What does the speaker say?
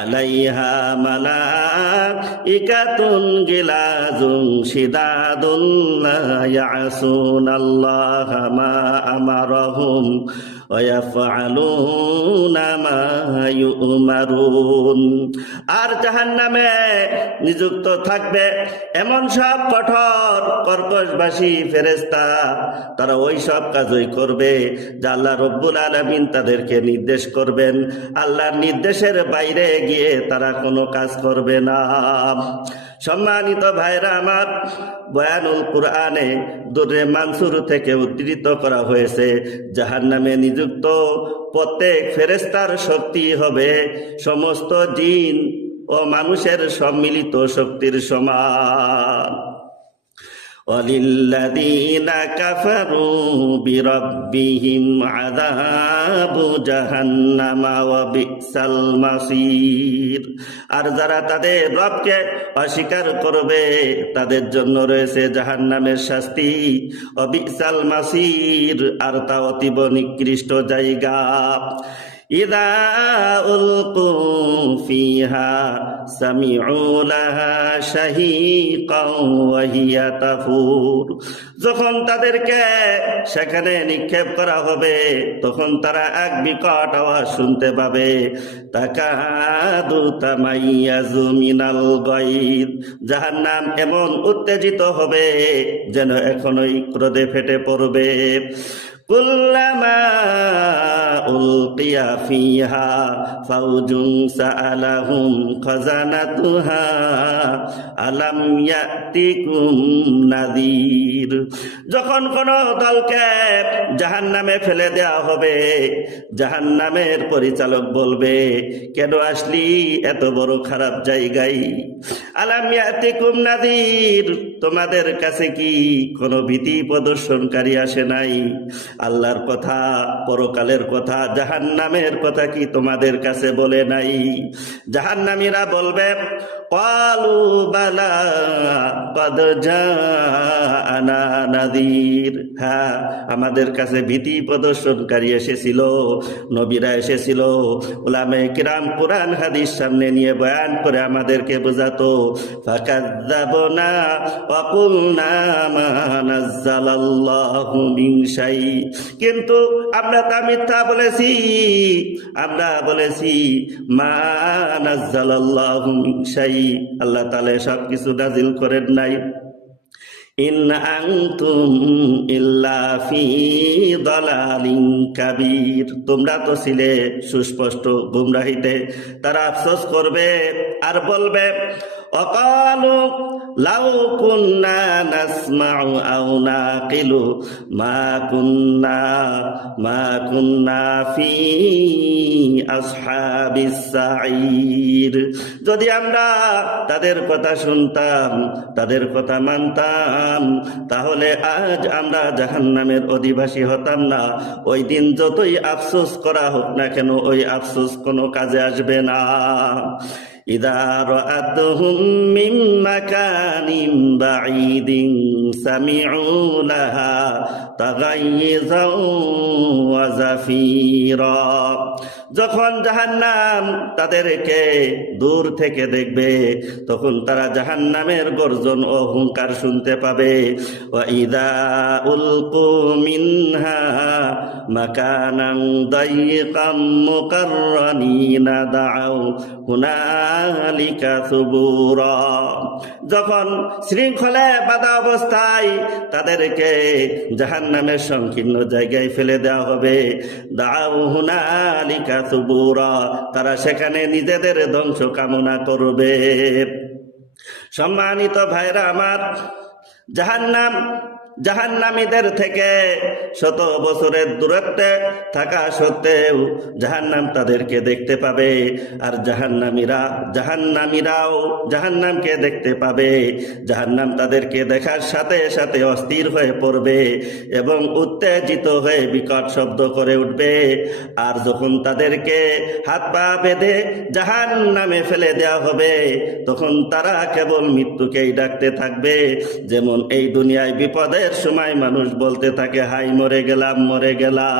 আলাইহা মালাইকাতুন গিলাজুন শিদাদুন লা ইয়াসুনাল্লাহা মা আমারাহুম ওয়া ইয়াফআলুনা মা ইউমারুন। আর জাহান্নামে নিযুক্ত থাকবে এমন সব কঠোর কর্কশবাসী ফেরেশতা, তারা ওই সব কাজই করবে যা আল্লাহ রব্বুল আলামিন তাদেরকে নির্দেশ করবেন। আল্লাহর নির্দেশের বাইরে গিয়ে তারা কোনো কাজ করবে না। সম্মানিত ভাইরা আমার, বয়ানুল কুরআনে দুররে মানসুর থেকে উদ্ধৃত করা হয়েছে, জাহান্নামে নিযুক্ত প্রত্যেক ফেরেশতার শক্তি হবে সমস্ত জিন ও মানুষের সম্মিলিত শক্তির সমান। ওয়ালিল্লাযীনা কাফারু বিরাব্বিহিম আযাবু জাহান্নামা ওয়া বিসাল মাসীর। আর যারা তাদের রবকে অস্বীকার করবে তাদের জন্য রয়েছে জাহান্নামের শাস্তি, ওয়া বিসাল মাসীর, আর তা অতীব নিকৃষ্ট জায়গা। ইযা উলকু ফিহা সামিউ লাহা শাহীকাও ওয়া হিয়া তাফুর। যখন তাদেরকে সেখানে নিক্ষেপ করা হবে তখন তারা এক বিকট আওয়াজ শুনতে পাবে, তাকাদু তামাইয়াজু মিনাল গায়দ। জাহান্নাম এমন উত্তেজিত হবে যেন এখনই ক্রোধে ফেটে পড়বে। কুল্লামা উলকিয়া ফিহা ফাউজুন সাআলাহুম খাজানাতুহা আলাম ইয়াতিকুম নাযীর। যখন কোন দলকে জাহান্নামে ফেলে দেওয়া হবে, জাহান্নামের পরিচালক বলবে, কেন আসলি এত বড় খারাপ জায়গায়? আলাম ইয়াতিকুম নাযীর, তোমাদের কাছে কি কোনো ভীতি প্রদর্শনকারী আসে নাই? আল্লাহর কথা, পরকালের কথা, জাহান্নামের কথা কি তোমাদের কাছে বলে নাই? জাহান্নামীরা বলবে, ক্বালু বালা ক্বাদ জাআনা নাযীর। হ্যাঁ, আমাদের কাছে ভীতি প্রদর্শনকারী এসেছিল, নবীরা এসেছিল, উলামায়ে কিরাম কুরআন হাদিস সামনে নিয়ে বয়ান করে আমাদেরকে বোঝাতো। ফাকাযযাবনা ওয়া কুলনা মা নাযালাল্লাহু মিন শাই। কিন্তু আমরা তা মিথ্যা বলেছি, আমরা বলেছি মা নাযালাল্লাহু মিন শাই, আল্লাহ তাআলা সব কিছু নাজিল করেন নাই। ইন আনতুম ইল্লা ফি দালালিন কাবীর, তোমরা তো ছিলে সুস্পষ্ট গুমরাহিতে। তারা আফসোস করবে আর বলবে, অকালু লাউ কুন্না নাসমাউ আও নাকিলু মা কুন্না ফি আসহাবিস সাঈর। যদি আমরা তাদের কথা শুনতাম, তাদের কথা মানতাম, তাহলে আজ আমরা জাহান্নামের অধিবাসী হতাম না। ওই দিন যতই আফসোস করা হোক না কেন, ওই আফসোস কোনো কাজে আসবে না। ইযা রাআতহুম মিন মাকানিন বাঈদিন সামিউ লাহা তাগাইয়ুযান ওয়া যাফীরা। যখন জাহান্নাম তাদেরকে দূর থেকে দেখবে তখন তারা জাহান্নামের গর্জন ও হুঙ্কার শুনতে পাবে। ওয়া ইযা উলকু মিনহা মাকানান দায়িকাম মুকাররানিনা দাউ হুনালিকা সুবুরা। যখন শৃঙ্খলে বাঁধা অবস্থায় তাদেরকে জাহান্নামের সংকীর্ণ জায়গায় ফেলে দেওয়া হবে, দাউ হুনালিকা সুবুরা, তারা সেখানে নিজেদের ধ্বংস কামনা করবে। সম্মানিত ভাইরা আমার, জাহান্নামীদের থেকে শত বছরের দূরত্বে থাকা সত্ত্বেও জাহান্নাম তাদেরকে দেখতে পাবে, আর জাহান্নামীরাও জাহান্নামকে দেখতে পাবে। জাহান্নাম তাদেরকে দেখার সাথে সাথে অস্থির হয়ে পড়বে এবং উত্তেজিত হয়ে বিকট শব্দ করে উঠবে। আর যখন তাদেরকে হাত পা বেঁধে জাহান্নামে ফেলে দেওয়া হবে তখন তারা কেবল মৃত্যুকেই ডাকতে থাকবে। যেমন এই দুনিয়ায় বিপদের সময় মানুষ বলতে থাকে, হাই মরে গেলাম, মরে গেলাম।